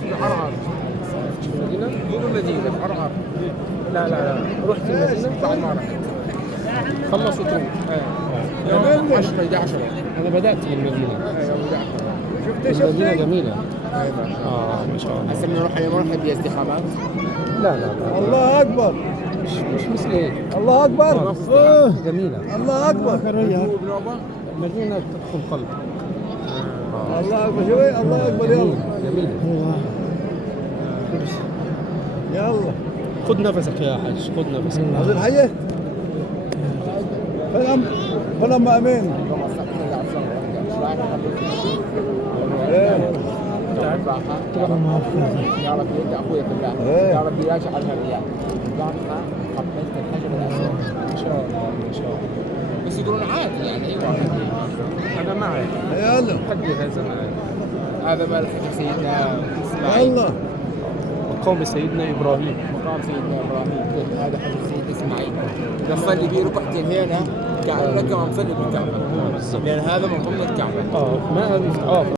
في عرعر. المدينة؟ مو المدينة، في عرعر. لا لا لا، رحت المدينة بعد ما رحت. خلص وتروح. يوم 10 11. أنا بدأت في المدينة. ايوه بدأت. المدينة جميلة. ايوه ما شاء الله. هسه بنروح اليوم راح في ازدحامات. لا لا لا، الله اكبر. مش مثل هيك. الله اكبر. جميلة. الله اكبر. بنوبة. المدينة تدخل قلب. الله اكبر شوي. الله اكبر. يلا جميلة. يلا. خذ نفسك يا حاج، خذ نفسك. عبد الحي فلم امين. يا رب يد اخويا في الله. يا رب لا يجعلها رياء. ضامنها قبلت الحجر الاسود. إن شاء الله إن شاء الله. بس يقولون عادي يعني اي واحد. أنا معك. يلا. حدي هذا معك. هذا ملحق سيدنا اسماعيل. يلا. مقام سيدنا إبراهيم. مقام سيدنا ابراهيم. هذا حق سيدنا اسماعيل. اذا تصلي بيه ركعتين هنا كانك ما مصلي بالكعبه. لان هذا من ضمن الكعبه. ما